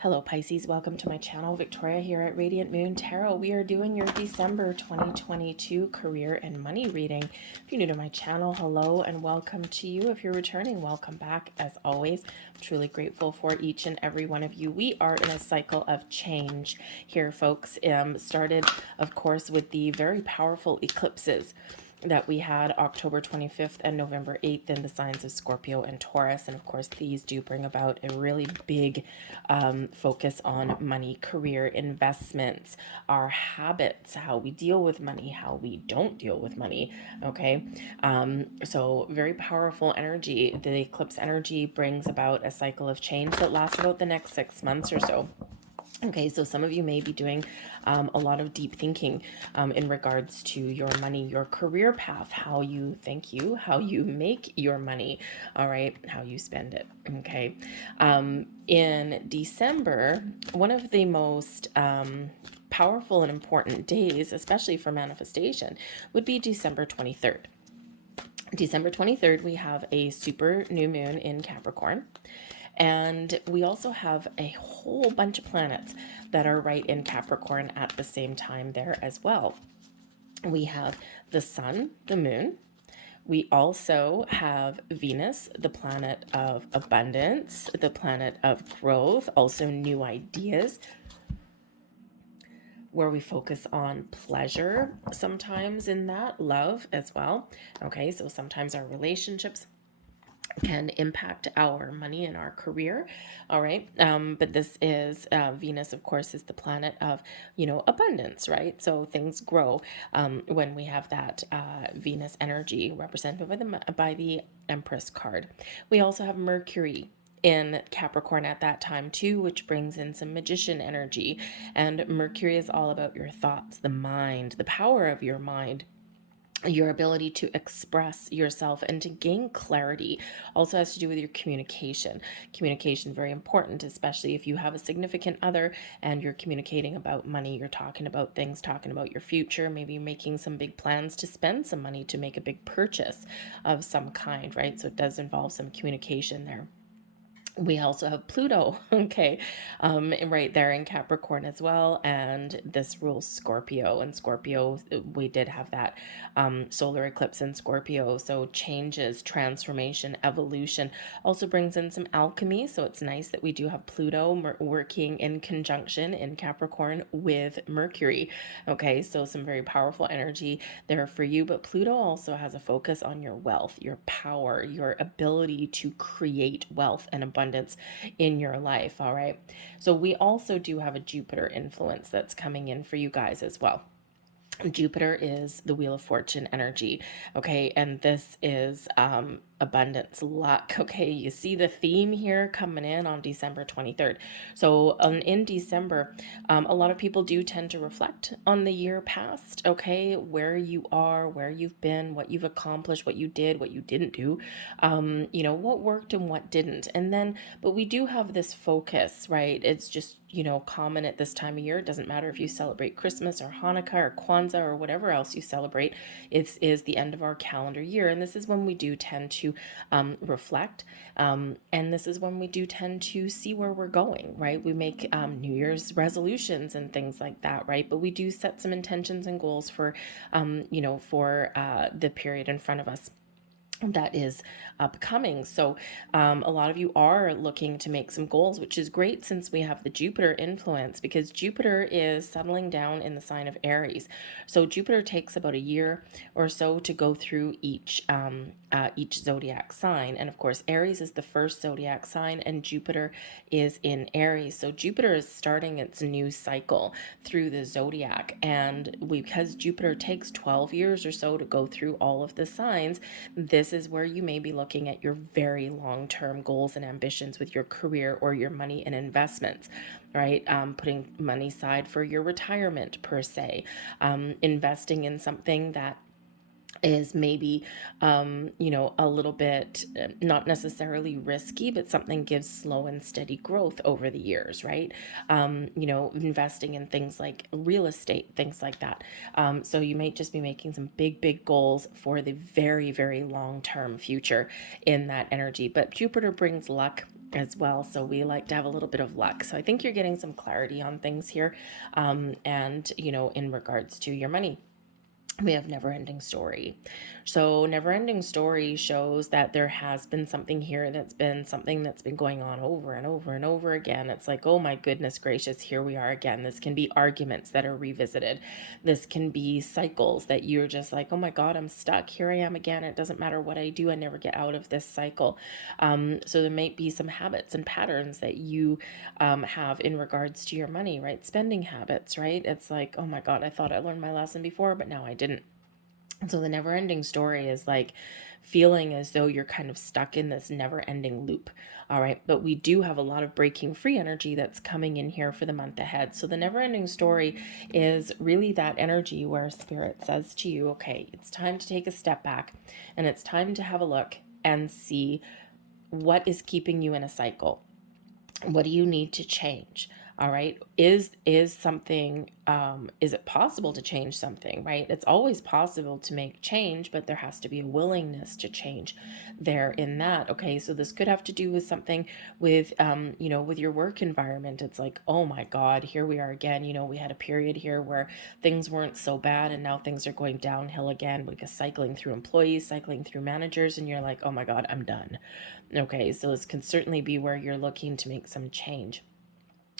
Hello Pisces, welcome to my channel. Victoria here at Radiant Moon Tarot. We are doing your December 2022 career and money reading. If you're new to my channel, hello and welcome to you. If you're returning, welcome back. As always, I'm truly grateful for each and every one of you. We are in a cycle of change here, folks. Started, of course, with the very powerful eclipses that we had October 25th and November 8th in the signs of Scorpio and Taurus. And of course, these do bring about a really big focus on money, career, investments, our habits, how we deal with money, how we don't deal with money. Okay. So very powerful energy. The eclipse energy brings about a cycle of change that lasts about the next 6 months or so. Okay, so some of you may be doing a lot of deep thinking in regards to your money, your career path, how you how you make your money, all right, how you spend it. Okay, in December, one of the most powerful and important days, especially for manifestation, would be December 23rd. December 23rd, we have a super new moon in Capricorn. And we also have a whole bunch of planets that are right in Capricorn at the same time there as well. We have the sun, the moon. We also have Venus, the planet of abundance, the planet of growth, also new ideas, where we focus on pleasure sometimes in that, love as well. Okay, so sometimes our relationships can impact our money and our career. All right. But this is Venus, of course, is the planet of, abundance, right? So things grow when we have that Venus energy represented by the Empress card. We also have Mercury in Capricorn at that time too, which brings in some magician energy. And Mercury is all about your thoughts, the mind, the power of your mind, your ability to express yourself and to gain clarity. Also has to do with your communication. Very important, especially if you have a significant other and you're communicating about money, you're talking about things, talking about your future, maybe you're making some big plans to spend some money to make a big purchase of some kind, right? So it does involve some communication there. We also have Pluto, okay, right there in Capricorn as well, and this rules Scorpio. And Scorpio, we did have that solar eclipse in Scorpio, so changes, transformation, evolution. Also brings in some alchemy, so it's nice that we do have Pluto working in conjunction in Capricorn with Mercury. Okay, so some very powerful energy there for you, but Pluto also has a focus on your wealth, your power, your ability to create wealth and abundance in your life. All right. So we also do have a Jupiter influence that's coming in for you guys as well. Jupiter is the Wheel of Fortune energy. Okay. And this is abundance, luck. Okay. You see the theme here coming in on December 23rd. So in December, a lot of people do tend to reflect on the year past. Okay. Where you are, where you've been, what you've accomplished, what you did, what you didn't do, what worked and what didn't. And then, but we do have this focus, right? It's just, common at this time of year. It doesn't matter if you celebrate Christmas or Hanukkah or Kwanzaa or whatever else you celebrate. It is the end of our calendar year. And this is when we do tend to reflect. And this is when we do tend to see where we're going, right? We make New Year's resolutions and things like that, right? But we do set some intentions and goals for the period in front of us that is upcoming. So a lot of you are looking to make some goals, which is great since we have the Jupiter influence, because Jupiter is settling down in the sign of Aries. So Jupiter takes about a year or so to go through each zodiac sign. And of course, Aries is the first zodiac sign and Jupiter is in Aries. So Jupiter is starting its new cycle through the zodiac. And because Jupiter takes 12 years or so to go through all of the signs, this is where you may be looking at your very long-term goals and ambitions with your career or your money and investments, right? Putting money aside for your retirement per se, investing in something that is maybe a little bit not necessarily risky, but something gives slow and steady growth over the years, right? Investing in things like real estate, things like that. So you might just be making some big goals for the very long term future in that energy. But Jupiter brings luck as well. So we like to have a little bit of luck. So I think you're getting some clarity on things here. And, in regards to your money, we have never ending story. So never ending story shows that there has been something here that's been something that's been going on over and over and over again. It's like, oh my goodness gracious, here we are again. This can be arguments that are revisited. This can be cycles that you're just like, oh my God, I'm stuck. Here I am again. It doesn't matter what I do. I never get out of this cycle. So there might be some habits and patterns that you have in regards to your money, right? Spending habits, right? It's like, oh my God, I thought I learned my lesson before, but now I didn't. So the never ending story is like feeling as though you're kind of stuck in this never ending loop. All right. But we do have a lot of breaking free energy that's coming in here for the month ahead. So the never ending story is really that energy where spirit says to you, okay, it's time to take a step back and it's time to have a look and see what is keeping you in a cycle. What do you need to change? All right, is something, is it possible to change something, right? It's always possible to make change, but there has to be a willingness to change there in that. Okay, so this could have to do with something with with your work environment. It's like, oh my God, here we are again. We had a period here where things weren't so bad and now things are going downhill again, like a cycling through employees, cycling through managers, and you're like, oh my God, I'm done. Okay, so this can certainly be where you're looking to make some change,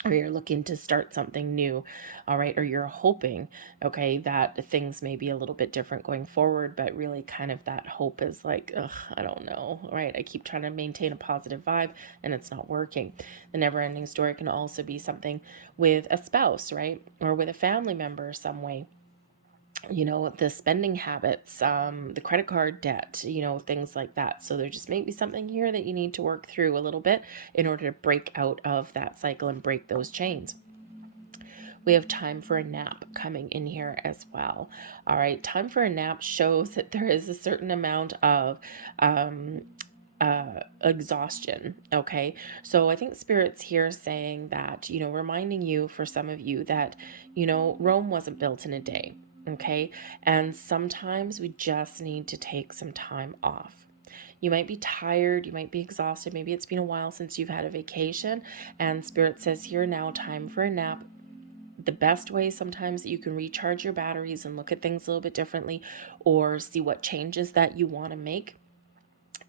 or you're looking to start something new. All right, or you're hoping, okay, that things may be a little bit different going forward, but really kind of that hope is like, ugh, I don't know, right? I keep trying to maintain a positive vibe and it's not working. The never ending story can also be something with a spouse, right? Or with a family member some way. The spending habits, the credit card debt, things like that. So there just may be something here that you need to work through a little bit in order to break out of that cycle and break those chains. We have time for a nap coming in here as well. All right, time for a nap shows that there is a certain amount of exhaustion. Okay, so I think spirit's here saying that, reminding you, for some of you, that Rome wasn't built in a day. Okay, and sometimes we just need to take some time off. You might be tired, you might be exhausted, maybe it's been a while since you've had a vacation, and spirit says here now, time for a nap. The best way sometimes that you can recharge your batteries and look at things a little bit differently, or see what changes that you want to make,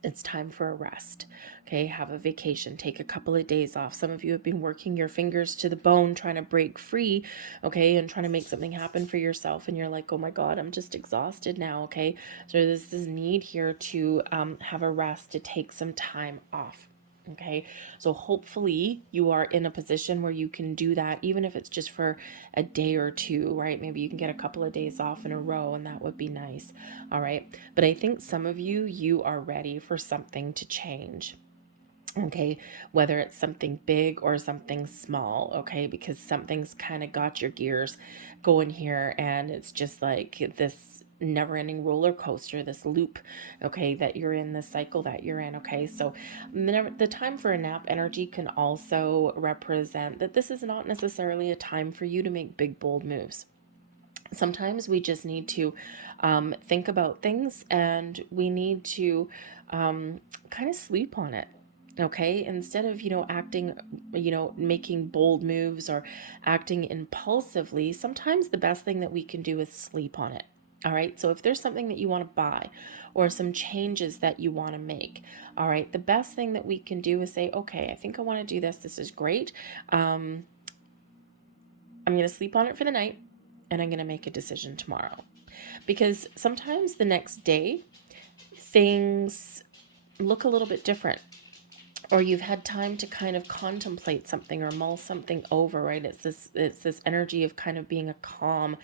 it's time for a rest. Okay, have a vacation, take a couple of days off. Some of you have been working your fingers to the bone trying to break free, okay, and trying to make something happen for yourself, and you're like, oh my God, I'm just exhausted now. Okay, so there's this need here to have a rest, to take some time off. Okay, so hopefully you are in a position where you can do that, even if it's just for a day or two, right? Maybe you can get a couple of days off in a row, and that would be nice. All right, but I think some of you are ready for something to change. Okay, whether it's something big or something small, okay, because something's kind of got your gears going here, and it's just like this never ending roller coaster, this loop, okay, that you're in, this cycle that you're in. Okay, so the time for a nap energy can also represent that this is not necessarily a time for you to make big, bold moves. Sometimes we just need to think about things, and we need to kind of sleep on it. Okay, instead of acting, making bold moves or acting impulsively, sometimes the best thing that we can do is sleep on it. All right, so if there's something that you want to buy or some changes that you want to make, all right, the best thing that we can do is say, okay, I think I want to do this. This is great. I'm going to sleep on it for the night, and I'm going to make a decision tomorrow. Because sometimes the next day, things look a little bit different, or you've had time to kind of contemplate something or mull something over, right? It's this energy of kind of being a calm,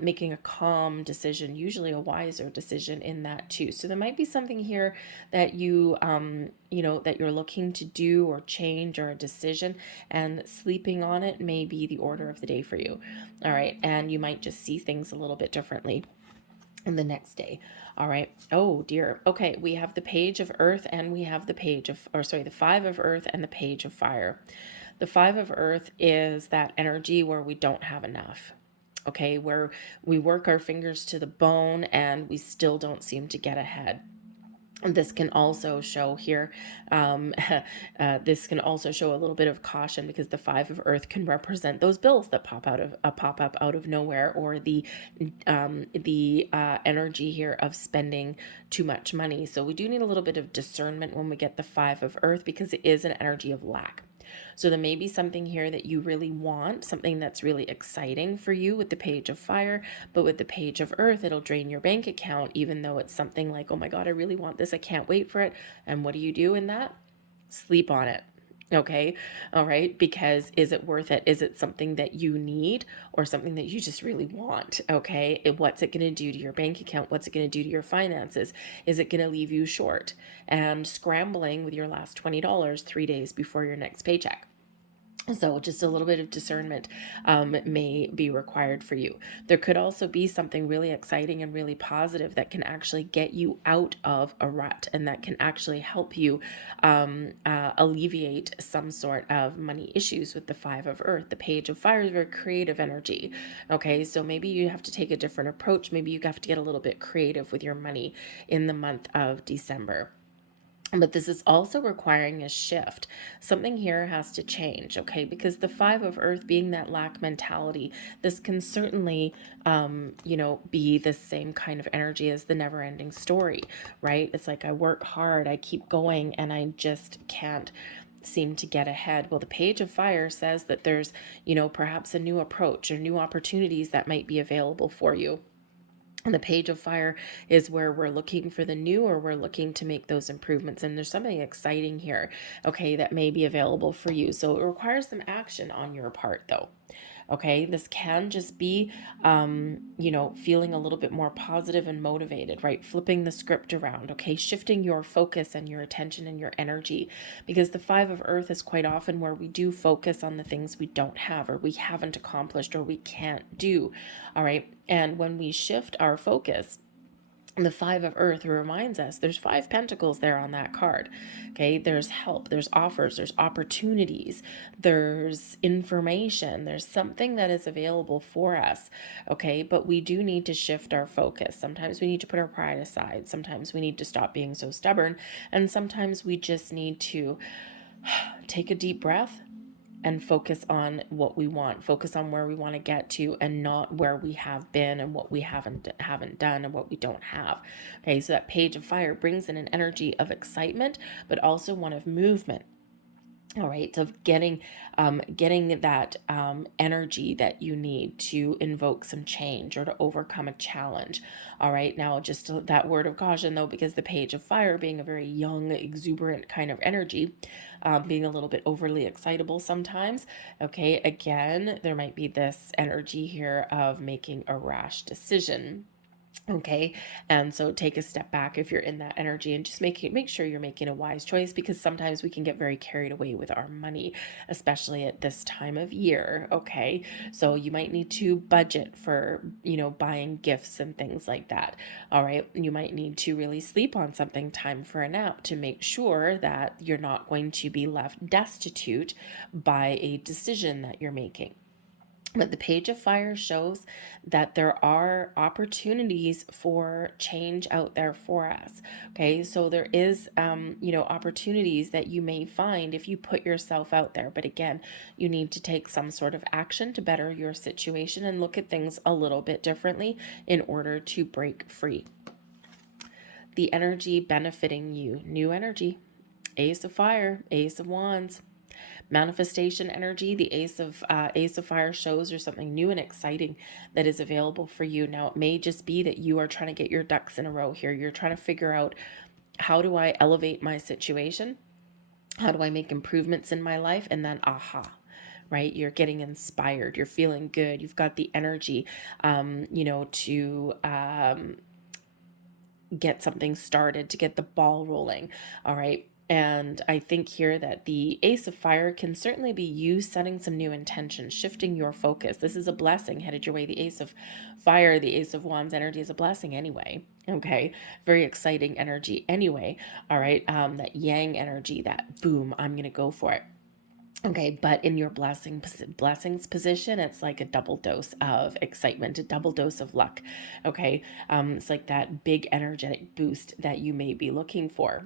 making a calm decision, usually a wiser decision in that too. So there might be something here that that you're looking to do or change, or a decision, and sleeping on it may be the order of the day for you. All right, and you might just see things a little bit differently the next day. All right. Oh dear. Okay, we have the page of earth, and we have the page of, the five of earth and the page of fire. The five of earth is that energy where we don't have enough. Okay, where we work our fingers to the bone and we still don't seem to get ahead. This can also show here, this can also show a little bit of caution, because the Five of Earth can represent those bills that pop up out of nowhere, or the energy here of spending too much money. So we do need a little bit of discernment when we get the Five of Earth, because it is an energy of lack. So there may be something here that you really want, something that's really exciting for you with the Page of Fire, but with the Page of Earth, it'll drain your bank account, even though it's something like, oh my God, I really want this. I can't wait for it. And what do you do in that? Sleep on it. Okay. All right. Because is it worth it? Is it something that you need, or something that you just really want? Okay. What's it going to do to your bank account? What's it going to do to your finances? Is it going to leave you short and scrambling with your last $20 3 days before your next paycheck? So just a little bit of discernment may be required for you. There could also be something really exciting and really positive that can actually get you out of a rut, and that can actually help you alleviate some sort of money issues with the Five of Earth. The Page of Fire is very creative energy. Okay, so maybe you have to take a different approach. Maybe you have to get a little bit creative with your money in the month of December. But this is also requiring a shift. Something here has to change, okay? Because the Five of Earth being that lack mentality, this can certainly, be the same kind of energy as the never ending story, right? It's like, I work hard, I keep going, and I just can't seem to get ahead. Well, the Page of Fire says that there's, perhaps a new approach or new opportunities that might be available for you. And the Page of Fire is where we're looking for the new, or we're looking to make those improvements. And there's something exciting here, okay, that may be available for you. So it requires some action on your part, though. Okay, this can just be, feeling a little bit more positive and motivated, right? Flipping the script around, okay? Shifting your focus and your attention and your energy, because the Five of Earth is quite often where we do focus on the things we don't have, or we haven't accomplished, or we can't do, all right? And when we shift our focus, the Five of Earth reminds us there's 5 pentacles there on that card. Okay, there's help, there's offers, there's opportunities, there's information, there's something that is available for us. Okay, but we do need to shift our focus. Sometimes we need to put our pride aside, sometimes we need to stop being so stubborn, and sometimes we just need to take a deep breath and focus on what we want, focus on where we want to get to, and not where we have been and what we haven't done and what we don't have. Okay, so that Page of Fire brings in an energy of excitement, but also one of movement. All right, so getting that energy that you need to invoke some change or to overcome a challenge. All right, now just that word of caution though, because the Page of Fire being a very young, exuberant kind of energy, being a little bit overly excitable sometimes. Okay, again, there might be this energy here of making a rash decision. Okay, and so take a step back if you're in that energy, and just make sure you're making a wise choice, because sometimes we can get very carried away with our money, especially at this time of year. Okay, so you might need to budget for, buying gifts and things like that. All right, you might need to really sleep on something, time for a nap, to make sure that you're not going to be left destitute by a decision that you're making. But the Page of Fire shows that there are opportunities for change out there for us. Okay, so there is, opportunities that you may find if you put yourself out there. But again, you need to take some sort of action to better your situation and look at things a little bit differently in order to break free. The energy benefiting you, new energy, Ace of Fire, Ace of Wands. Manifestation energy, the Ace of Fire shows there's something new and exciting that is available for you. Now, it may just be that you are trying to get your ducks in a row here. You're trying to figure out, how do I elevate my situation? How do I make improvements in my life? And then, aha, right? You're getting inspired. You're feeling good. You've got the energy, to get something started, to get the ball rolling. All right. And I think here that the Ace of Fire can certainly be you setting some new intentions, shifting your focus. This is a blessing headed your way. The Ace of Fire, the Ace of Wands energy is a blessing anyway. Okay. Very exciting energy anyway. All right. That yang energy, that boom, I'm going to go for it. Okay, but in your blessings position, it's like a double dose of excitement, a double dose of luck. Okay, it's like that big energetic boost that you may be looking for.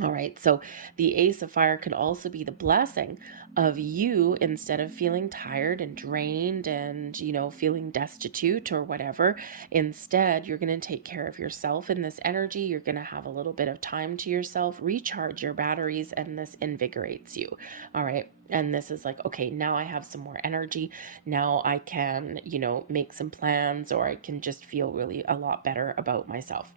All right, so the Ace of Fire could also be the blessing of you, instead of feeling tired and drained and, feeling destitute or whatever. Instead, you're going to take care of yourself in this energy. You're going to have a little bit of time to yourself, recharge your batteries, and this invigorates you. All right. And this is like, okay, now I have some more energy. Now I can, make some plans, or I can just feel really a lot better about myself.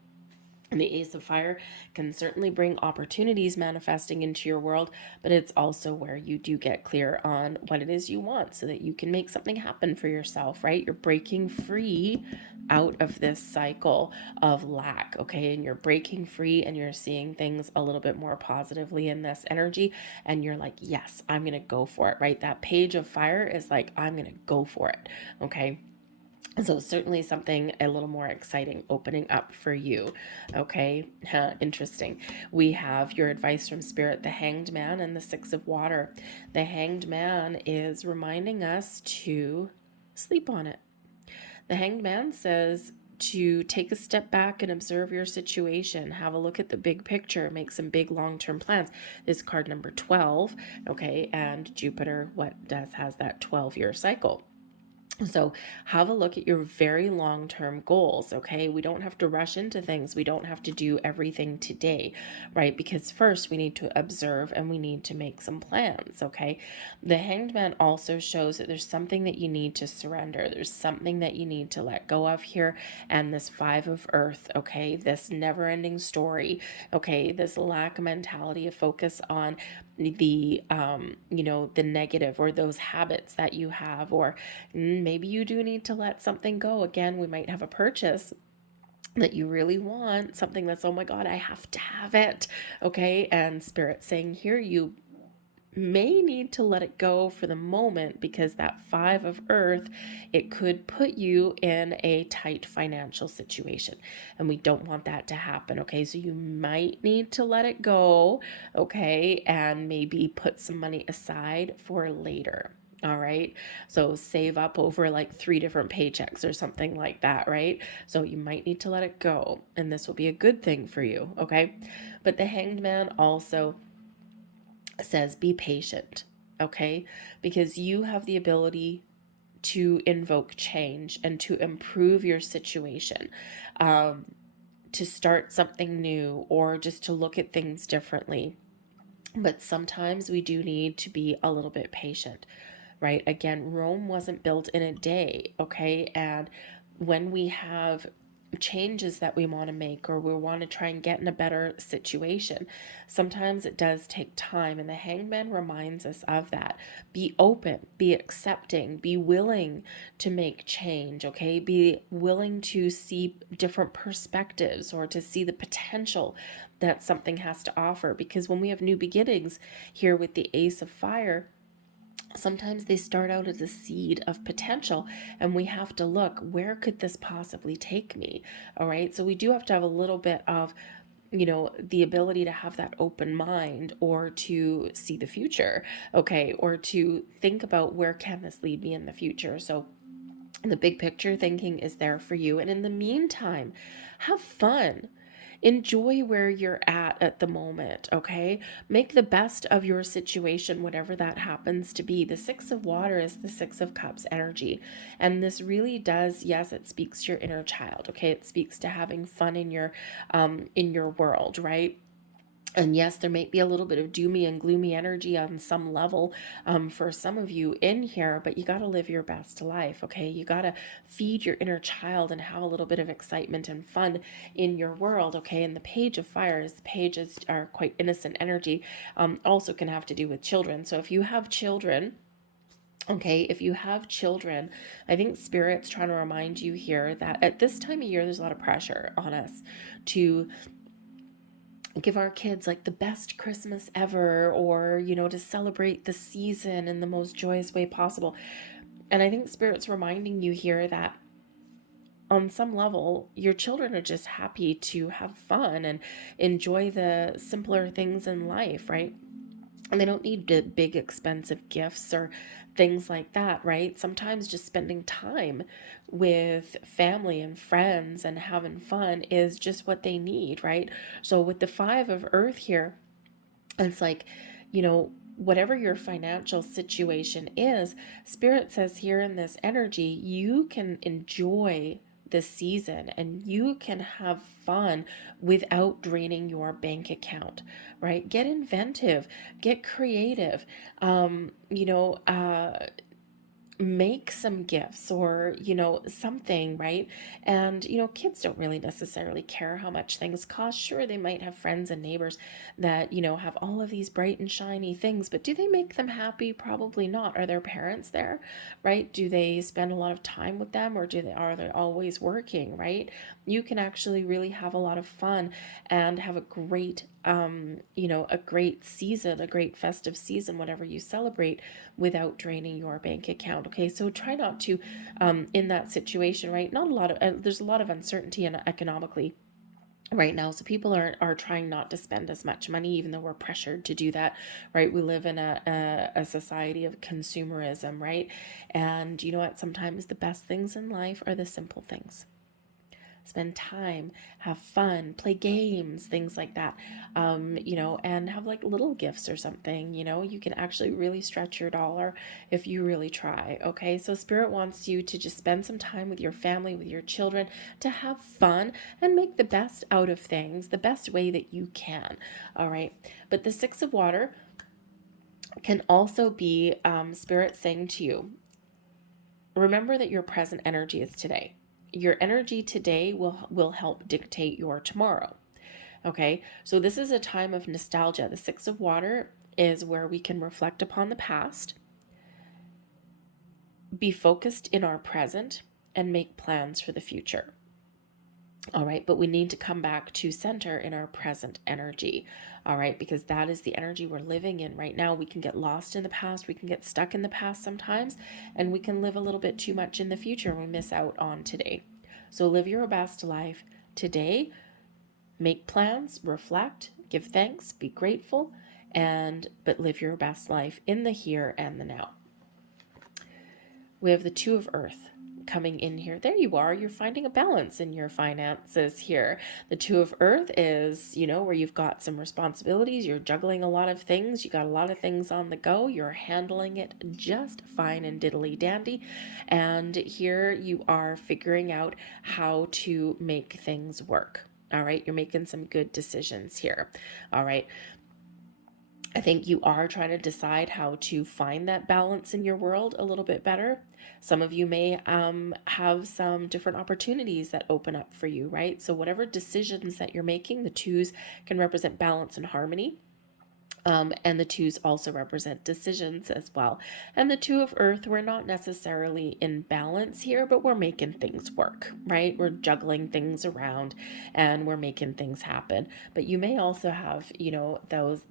And the Ace of Fire can certainly bring opportunities manifesting into your world, but it's also where you do get clear on what it is you want so that you can make something happen for yourself, right? You're breaking free out of this cycle of lack, okay? And you're breaking free and you're seeing things a little bit more positively in this energy. And you're like, yes, I'm going to go for it, right? That Page of Fire is like, I'm going to go for it, okay? So certainly something a little more exciting opening up for you. Okay, interesting. We have your advice from Spirit, the Hanged Man, and the Six of Water. The Hanged Man is reminding us to sleep on it. The Hanged Man says to take a step back and observe your situation, have a look at the big picture, make some big long-term plans. This is card number 12, okay, and Jupiter has that 12-year cycle. So have a look at your very long-term goals, okay? We don't have to rush into things. We don't have to do everything today, right? Because first we need to observe and we need to make some plans, okay? The Hanged Man also shows that there's something that you need to surrender. There's something that you need to let go of here. And this Five of Earth, okay? This never-ending story, okay? This lack mentality of focus on the the negative, or those habits that you have, or maybe you do need to let something go. Again, we might have a purchase that you really want, something that's, oh my God, I have to have it, okay? And Spirit saying here, you may need to let it go for the moment, because that Five of Earth, it could put you in a tight financial situation, and we don't want that to happen, okay? So you might need to let it go, okay, and maybe put some money aside for later. All right. So save up over like 3 different paychecks or something like that, right? So you might need to let it go, and this will be a good thing for you, okay? But the Hanged Man also says be patient, okay? Because you have the ability to invoke change and to improve your situation, to start something new, or just to look at things differently. But sometimes we do need to be a little bit patient, right? Again, Rome wasn't built in a day, okay? And when we have changes that we want to make, or we want to try and get in a better situation, sometimes it does take time. And the Hanged Man reminds us of that. Be open, be accepting, be willing to make change, okay? Be willing to see different perspectives, or to see the potential that something has to offer. Because when we have new beginnings here with the Ace of Fire, sometimes they start out as a seed of potential, and we have to look, where could this possibly take me? All right, so we do have to have a little bit of the ability to have that open mind, or to see the future, okay, or to think about, where can this lead me in the future? So the big picture thinking is there for you. And in the meantime, have fun. Enjoy where you're at the moment, okay? Make the best of your situation, whatever that happens to be. The Six of Water is the Six of Cups energy. And this really does, yes, it speaks to your inner child, okay? It speaks to having fun in your world, right? And yes, there might be a little bit of doomy and gloomy energy on some level, for some of you in here, but you got to live your best life, okay? You got to feed your inner child and have a little bit of excitement and fun in your world, okay? And the Page of Fire, the pages are quite innocent energy, also can have to do with children. So if you have children, okay, if you have children, I think Spirit's trying to remind you here that at this time of year, there's a lot of pressure on us to give our kids like the best Christmas ever, or, to celebrate the season in the most joyous way possible. And I think Spirit's reminding you here that on some level, your children are just happy to have fun and enjoy the simpler things in life, right? And they don't need big, expensive gifts or things like that, right? Sometimes just spending time with family and friends and having fun is just what they need, right? So with the Five of Earth here, it's like, whatever your financial situation is, Spirit says here in this energy, you can enjoy this season and you can have fun without draining your bank account, right? Get inventive, get creative, make some gifts or something, right? And kids don't really necessarily care how much things cost. Sure, they might have friends and neighbors that have all of these bright and shiny things, but do they make them happy? Probably not. Are their parents there, right? Do they spend a lot of time with them, or are they always working, right? You can actually really have a lot of fun and have a great a great season, a great festive season, whatever you celebrate, without draining your bank account. Okay, so try not to, in that situation, right? Not a lot of, there's a lot of uncertainty and economically right now, so people are trying not to spend as much money, even though we're pressured to do that, right? We live in a society of consumerism, right? And you know what? Sometimes the best things in life are the simple things. Spend time, have fun, play games, things like that, and have like little gifts or something. You can actually really stretch your dollar if you really try. Okay, so Spirit wants you to just spend some time with your family, with your children, to have fun and make the best out of things the best way that you can. All right, but the Six of Water can also be Spirit saying to you, remember that your present energy is today. Your energy today will help dictate your tomorrow. Okay, so this is a time of nostalgia. The Six of Water is where we can reflect upon the past, be focused in our present, and make plans for the future. All right, but we need to come back to center in our present energy. All right, because that is the energy we're living in right now. We can get lost in the past, we can get stuck in the past sometimes, and we can live a little bit too much in the future and we miss out on today. So live your best life today, make plans, reflect, give thanks, be grateful, but live your best life in the here and the now. We have the Two of Earth coming in here. There you are. You're finding a balance in your finances here. The Two of Earth is, where you've got some responsibilities. You're juggling a lot of things. You got a lot of things on the go. You're handling it just fine and diddly dandy. And here you are figuring out how to make things work. All right. You're making some good decisions here. All right. I think you are trying to decide how to find that balance in your world a little bit better. Some of you may have some different opportunities that open up for you, right? So whatever decisions that you're making, the twos can represent balance and harmony. And the twos also represent decisions as well. And the Two of Earth, we're not necessarily in balance here, but we're making things work, right? We're juggling things around and we're making things happen. But you may also have, those,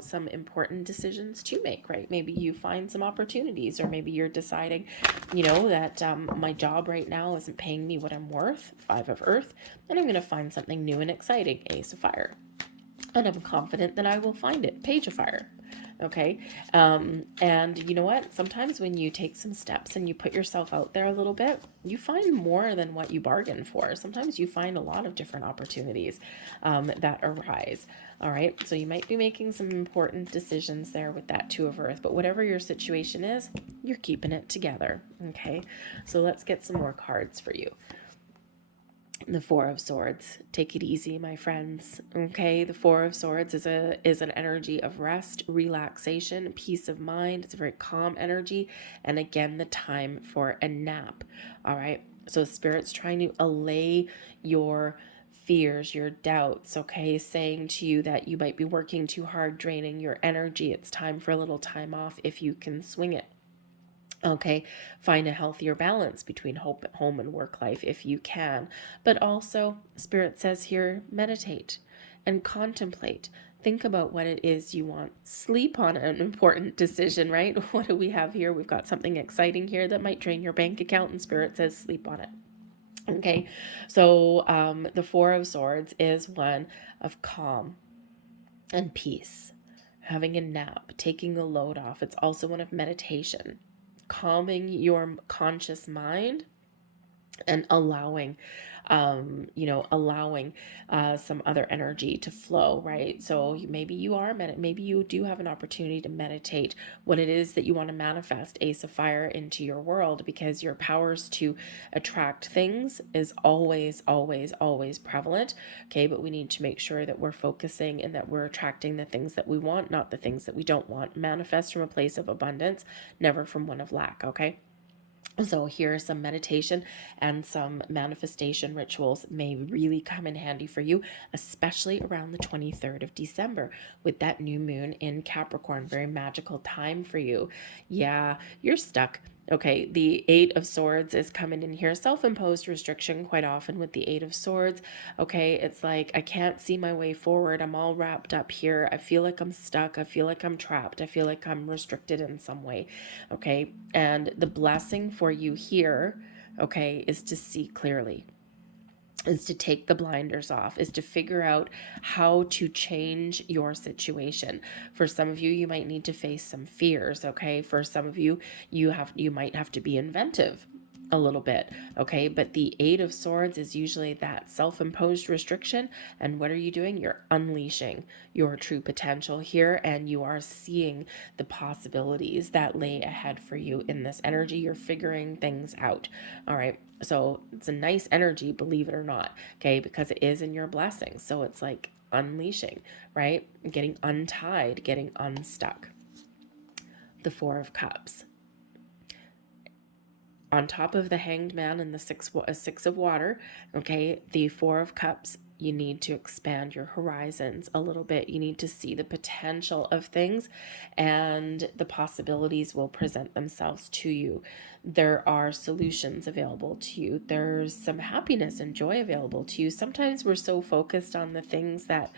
some important decisions to make, right? Maybe you find some opportunities, or maybe you're deciding, that my job right now isn't paying me what I'm worth, Five of Earth, and I'm going to find something new and exciting, Ace of Fire. And I'm confident that I will find it, Page of Fire. Okay. And you know what? Sometimes when you take some steps and you put yourself out there a little bit, you find more than what you bargained for. Sometimes you find a lot of different opportunities that arise. All right. So you might be making some important decisions there with that Two of Earth, but whatever your situation is, you're keeping it together. Okay. So let's get some more cards for you. The Four of Swords. Take it easy, my friends. Okay, the Four of Swords is an energy of rest, relaxation, peace of mind. It's a very calm energy, and again, the time for a nap. All right, so Spirit's trying to allay your fears, your doubts, okay, saying to you that you might be working too hard, draining your energy. It's time for a little time off if you can swing it. Okay, find a healthier balance between home and work life if you can. But also, Spirit says here, meditate and contemplate. Think about what it is you want. Sleep on an important decision, right? What do we have here? We've got something exciting here that might drain your bank account, and Spirit says sleep on it. Okay, so the Four of Swords is one of calm and peace. having a nap, taking a load off. It's also one of meditation, calming your conscious mind and allowing allowing some other energy to flow, right? So maybe you are maybe you do have an opportunity to meditate what it is that you want to manifest, Ace of Fire, into your world, because your powers to attract things is always, always, always prevalent. Okay, but we need to make sure that we're focusing and that we're attracting the things that we want, not the things that we don't want. Manifest from a place of abundance, never from one of lack. Okay, so here, some meditation and some manifestation rituals may really come in handy for you, especially around the 23rd of December with that new moon in Capricorn. Very magical time for you. Yeah, you're stuck. Okay, the Eight of Swords is coming in here. Self-imposed restriction quite often with the Eight of Swords. Okay, it's like, I can't see my way forward. I'm all wrapped up here. I feel like I'm stuck. I feel like I'm trapped. I feel like I'm restricted in some way. Okay, and the blessing for you here, okay, is to see clearly, is to take the blinders off, is to figure out how to change your situation. For some of you, you might need to face some fears, okay? For some of you, you might have to be inventive a little bit, okay? But the Eight of Swords is usually that self-imposed restriction, and what are you doing? You're unleashing your true potential here, and you are seeing the possibilities that lay ahead for you in this energy. You're figuring things out, all right? So it's a nice energy, believe it or not, okay? Because it is in your blessings. So it's like unleashing, right? Getting untied, getting unstuck. The Four of Cups. On top of the Hanged Man and the six of water, okay, the Four of Cups, you need to expand your horizons a little bit. You need to see the potential of things, and the possibilities will present themselves to you. There are solutions available to you. There's some happiness and joy available to you. Sometimes we're so focused on the things that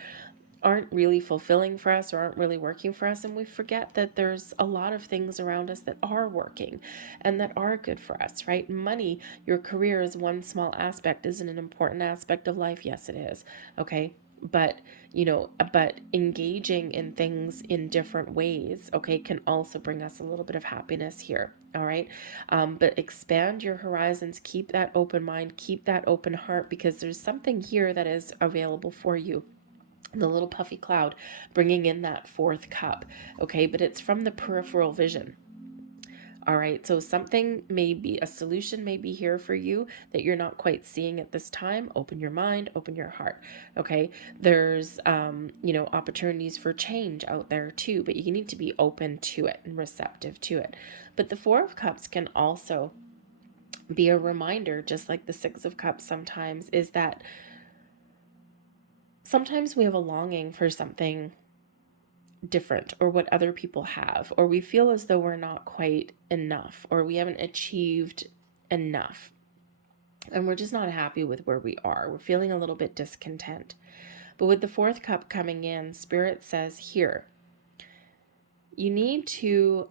aren't really fulfilling for us or aren't really working for us, and we forget that there's a lot of things around us that are working and that are good for us, right? Money, your career is one small aspect. Is it an important aspect of life? Yes, it is. Okay, but but engaging in things in different ways, okay, can also bring us a little bit of happiness here. All right, but expand your horizons, keep that open mind, keep that open heart, because there's something here that is available for you. The little puffy cloud bringing in that fourth cup, okay, but it's from the peripheral vision. All right, so something may be, a solution may be here for you that you're not quite seeing at this time. Open your mind, open your heart, okay? There's opportunities for change out there too, but you need to be open to it and receptive to it. But the Four of Cups can also be a reminder, just like the Six of Cups sometimes, is that sometimes we have a longing for something different or what other people have, or we feel as though we're not quite enough, or we haven't achieved enough, and we're just not happy with where we are. We're feeling a little bit discontent. But with the fourth cup coming in, Spirit says here, you need to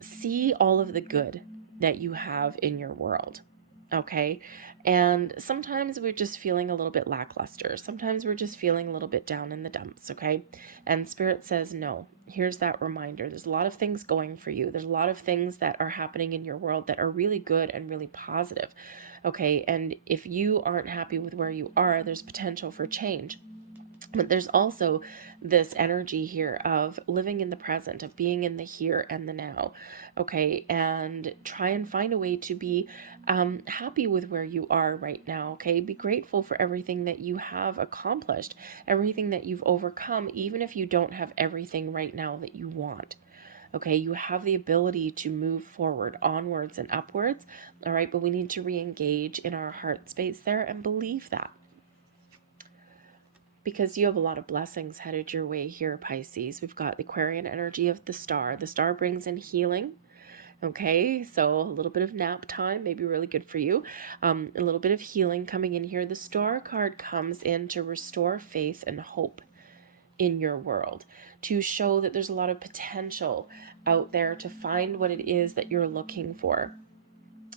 see all of the good that you have in your world. Okay. And sometimes we're just feeling a little bit lackluster. Sometimes we're just feeling a little bit down in the dumps. Okay. And Spirit says, no, here's that reminder. There's a lot of things going for you. There's a lot of things that are happening in your world that are really good and really positive. Okay. And if you aren't happy with where you are, there's potential for change. But there's also this energy here of living in the present, of being in the here and the now, okay? And try and find a way to be happy with where you are right now, okay? Be grateful for everything that you have accomplished, everything that you've overcome, even if you don't have everything right now that you want. Okay, you have the ability to move forward, onwards and upwards, all right? But we need to re-engage in our heart space there and believe that, because you have a lot of blessings headed your way here, Pisces. We've got the Aquarian energy of the star. The star brings in healing. Okay, so a little bit of nap time may be really good for you. A little bit of healing coming in here. The star card comes in to restore faith and hope in your world, to show that there's a lot of potential out there to find what it is that you're looking for.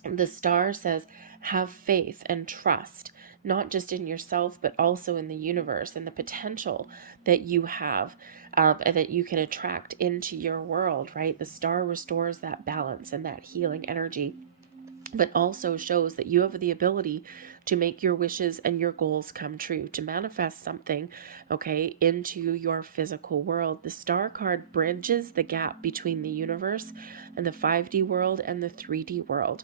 The star says, have faith and trust. not just in yourself, but also in the universe, and the potential that you have, and that you can attract into your world, right? The star restores that balance and that healing energy, but also shows that you have the ability to make your wishes and your goals come true, to manifest something, okay, into your physical world. The star card bridges the gap between the universe and the 5D world and the 3D world.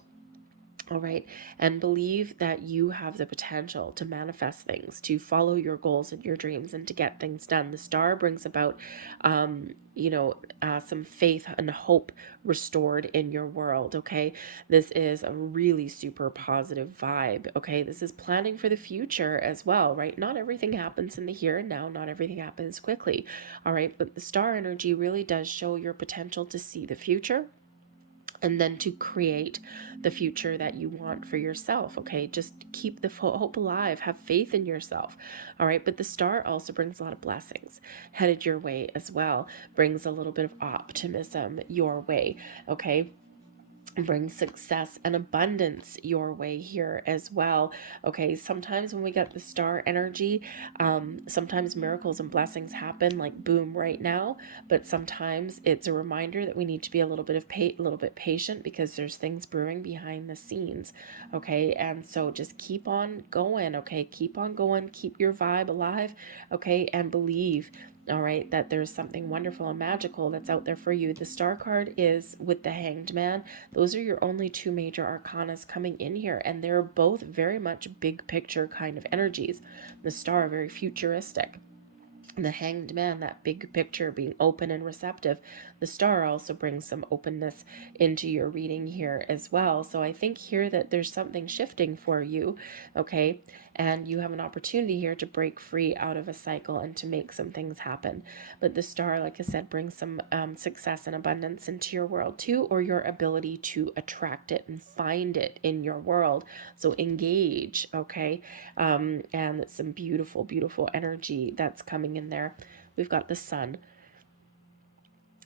All right. And believe that you have the potential to manifest things, to follow your goals and your dreams, and to get things done. The star brings about, some faith and hope restored in your world. Okay. This is a really super positive vibe. Okay. This is planning for the future as well, right? Not everything happens in the here and now. Not everything happens quickly. All right. But the star energy really does show your potential to see the future, and then to create the future that you want for yourself. Okay, just keep the hope alive, have faith in yourself. All right, but the star also brings a lot of blessings headed your way as well, brings a little bit of optimism your way. Okay, bring success and abundance your way here as well. Okay, sometimes when we get the star energy, sometimes miracles and blessings happen like boom right now, but sometimes it's a reminder that we need to be a little bit patient, because there's things brewing behind the scenes. Okay, and so just keep on going. Okay, keep on going, keep your vibe alive. Okay, and believe, all right, that there's something wonderful and magical that's out there for you. The star card is with the Hanged Man. Those are your only two major arcanas coming in here, and they're both very much big picture kind of energies. The star, very futuristic. The Hanged Man, that big picture, being open and receptive. The star also brings some openness into your reading here as well. So I think here that there's something shifting for you, okay? And you have an opportunity here to break free out of a cycle and to make some things happen. But the star, like I said, brings some success and abundance into your world too, or your ability to attract it and find it in your world. So engage, okay? And some beautiful, beautiful energy that's coming in there. We've got the sun.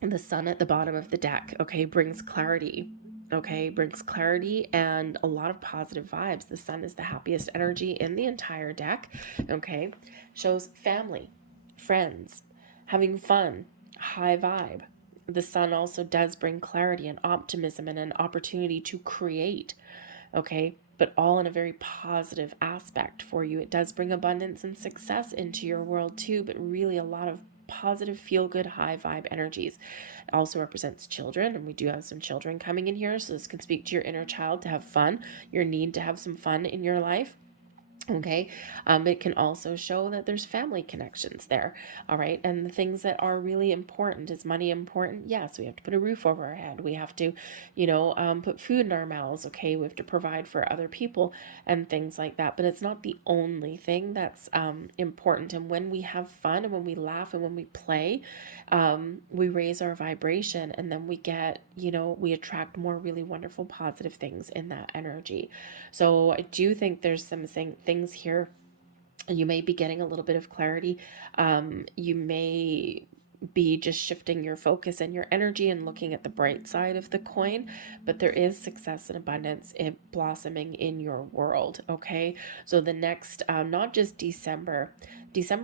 And the sun at the bottom of the deck, okay, brings clarity. Okay, brings clarity and a lot of positive vibes. The sun is the happiest energy in the entire deck. Okay, shows family, friends, having fun, high vibe. The sun also does bring clarity and optimism and an opportunity to create. Okay, but all in a very positive aspect for you. It does bring abundance and success into your world too, but really a lot of positive, feel good, high vibe energies. It also represents children, and we do have some children coming in here, so this can speak to your inner child to have fun, your need to have some fun in your life. Okay, it can also show that there's family connections there. All right, and the things that are really important. Is money important? Yes, we have to put a roof over our head. We have to, put food in our mouths. Okay, we have to provide for other people and things like that. But it's not the only thing that's important. And when we have fun and when we laugh and when we play, we raise our vibration, and then we get, we attract more really wonderful, positive things in that energy. So I do think there's some things here. You may be getting a little bit of clarity. You may be just shifting your focus and your energy and looking at the bright side of the coin, but there is success and abundance in blossoming in your world. Okay, so the next, not just December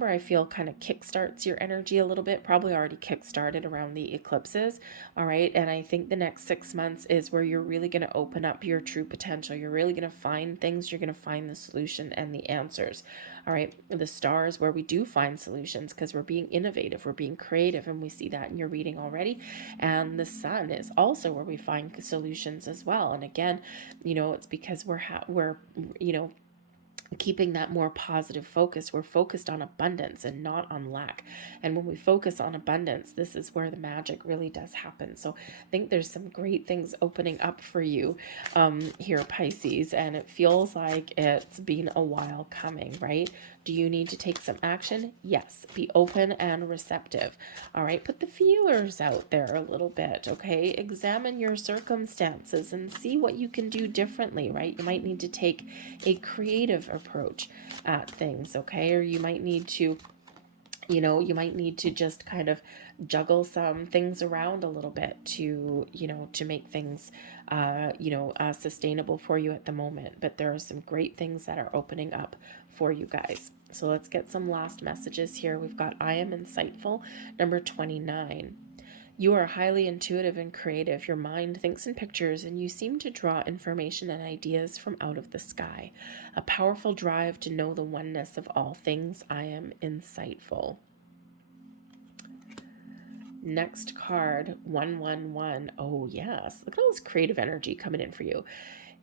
I feel kind of kickstarts your energy a little bit, probably already kickstarted around the eclipses. All right, and I think the next 6 months is where you're really going to open up your true potential. You're really going to find things, you're going to find the solution and the answers. All right, the stars, where we do find solutions, because we're being innovative, we're being creative, and we see that in your reading already. And the sun is also where we find solutions as well. And again, it's because we're keeping that more positive focus. We're focused on abundance and not on lack. And when we focus on abundance, this is where the magic really does happen. So I think there's some great things opening up for you here, Pisces, and it feels like it's been a while coming, right? Do you need to take some action? Yes. Be open and receptive. All right. Put the feelers out there a little bit. Okay. Examine your circumstances and see what you can do differently, right? You might need to take a creative approach at things. Okay. Or you might need to You know, you might need to just kind of juggle some things around a little bit to, you know, to make things, sustainable for you at the moment. But there are some great things that are opening up for you guys. So let's get some last messages here. We've got I am insightful, number 29. You are highly intuitive and creative. Your mind thinks in pictures, and you seem to draw information and ideas from out of the sky. A powerful drive to know the oneness of all things. I am insightful. Next card, 111. Oh, yes. Look at all this creative energy coming in for you.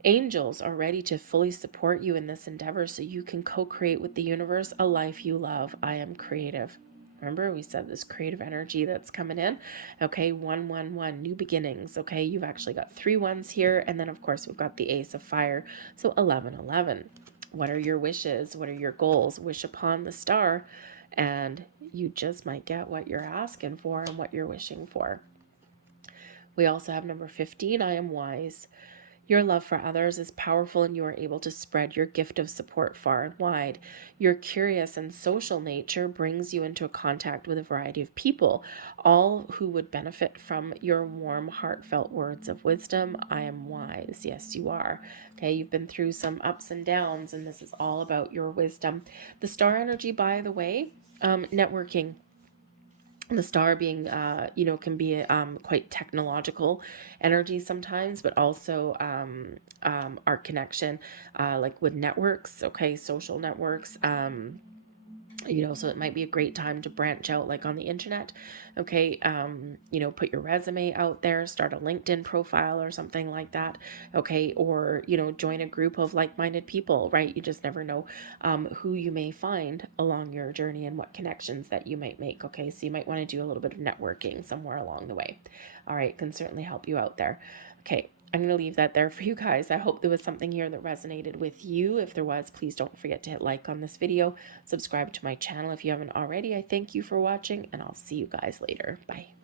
Angels are ready to fully support you in this endeavor so you can co-create with the universe a life you love. I am creative. Remember, we said this creative energy that's coming in. Okay, 111, new beginnings. Okay, you've actually got 3 ones here. And then, of course, we've got the Ace of Fire. So 1111. What are your wishes? What are your goals? Wish upon the star, and you just might get what you're asking for and what you're wishing for. We also have number 15, I am wise. Your love for others is powerful, and you are able to spread your gift of support far and wide. Your curious and social nature brings you into contact with a variety of people, all who would benefit from your warm, heartfelt words of wisdom. I am wise. Yes, you are. Okay, you've been through some ups and downs, and this is all about your wisdom. The star energy, by the way, networking. The star being, can be quite technological energy sometimes, but also our connection, like with networks, okay, social networks. So it might be a great time to branch out, like on the internet. Okay, put your resume out there, start a LinkedIn profile or something like that. Okay, or join a group of like-minded people, right? You just never know who you may find along your journey and what connections that you might make. Okay, so you might want to do a little bit of networking somewhere along the way. All right, can certainly help you out there. Okay, I'm going to leave that there for you guys. I hope there was something here that resonated with you. If there was, please don't forget to hit like on this video. Subscribe to my channel if you haven't already. I thank you for watching, and I'll see you guys later. Bye.